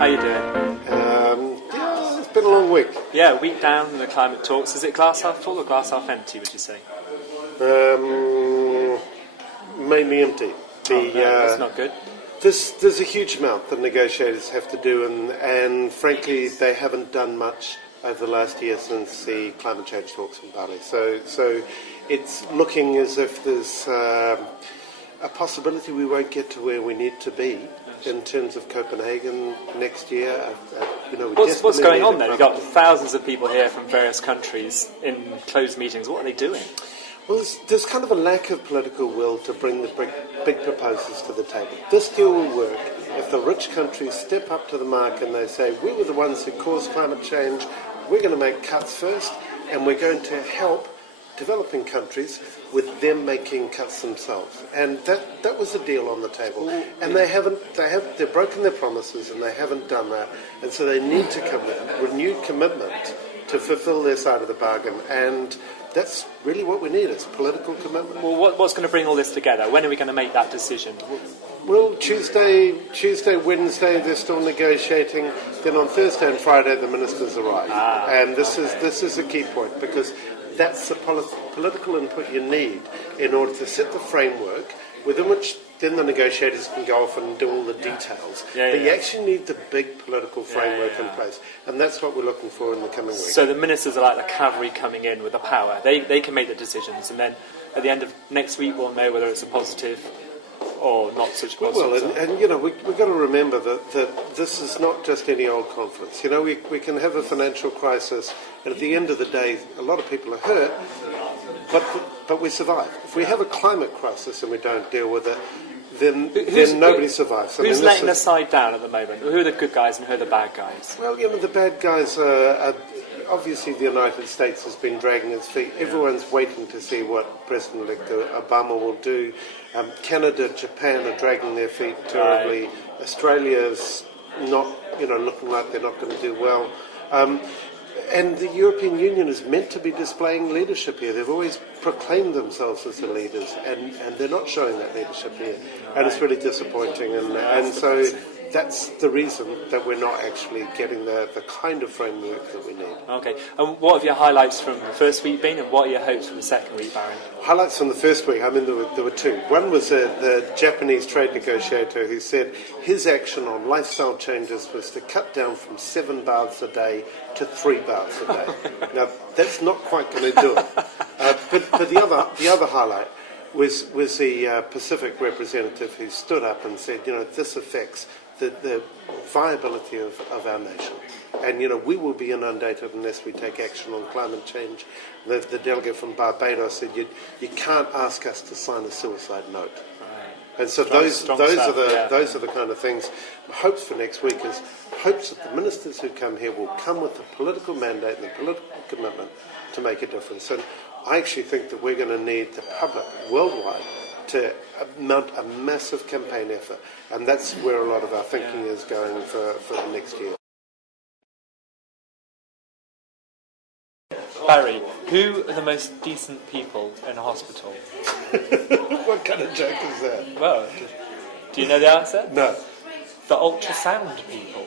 How you doing? Yeah, it's been a long week. Yeah, a week down in the climate talks. Is it glass half full or glass half empty, would you say? Mainly empty. That's not good. There's a huge amount that negotiators have to do, and frankly, they haven't done much over the last year since the climate change talks in Bali. So it's looking as if there's a possibility we won't get to where we need to be in terms of Copenhagen next year. What's going on there? You've got thousands of people here from various countries in closed meetings. What are they doing? Well, there's kind of a lack of political will to bring the big proposals to the table. This deal will work if the rich countries step up to the mark and they say, we were the ones who caused climate change, we're going to make cuts first, and we're going to help developing countries with them making cuts themselves. And that was the deal on the table. And they've broken their promises and they haven't done that. And so they need to come with a renewed commitment to fulfill their side of the bargain. And that's really what we need, is political commitment. Well, what's going to bring all this together? When are we going to make that decision? Well, Tuesday, Wednesday, they're still negotiating. Then on Thursday and Friday, the ministers arrive. And this is a key point, because that's the political input you need in order to set the framework within which then the negotiators can go off and do all the details. But you actually need the big political framework in place, and that's what we're looking for in the coming weeks. So the ministers are like the cavalry coming in with the power. They can make the decisions, and then at the end of next week we'll know whether it's a positive or not such a positive. Well, and we've got to remember that this is not just any old conference. We can have a financial crisis, and at the end of the day, a lot of people are hurt, but we survive. If we have a climate crisis and we don't deal with it, then nobody survives. Who's letting the side down at the moment? Who are the good guys and who are the bad guys? Well, the bad guys are obviously the United States has been dragging its feet. Everyone's waiting to see what President-elect Obama will do. Canada, Japan are dragging their feet terribly. Right. Australia's not, looking like they're not going to do well. And the European Union is meant to be displaying leadership here. They've always proclaimed themselves as the leaders, and they're not showing that leadership here. And it's really disappointing. And so that's the reason that we're not actually getting the kind of framework that we need. Okay. And what have your highlights from the first week been, and what are your hopes for the second week, Baron? Highlights from the first week, there were two. One was the Japanese trade negotiator who said his action on lifestyle changes was to cut down from 7 baths a day to 3 baths a day. Now, that's not quite going to do it. But the other highlight was the Pacific representative who stood up and said, this affects the viability of our nation. And, we will be inundated unless we take action on climate change. The delegate from Barbados said, you can't ask us to sign a suicide note. Right. And so those are the kind of things. Hopes for next week is hopes that the ministers who come here will come with the political mandate and the political commitment to make a difference. And I actually think that we're going to need the public worldwide to mount a massive campaign effort, and that's where a lot of our thinking is going for the next year. Barry, who are the most decent people in a hospital? What kind of joke is that? Well, do you know the answer? No. The ultrasound people.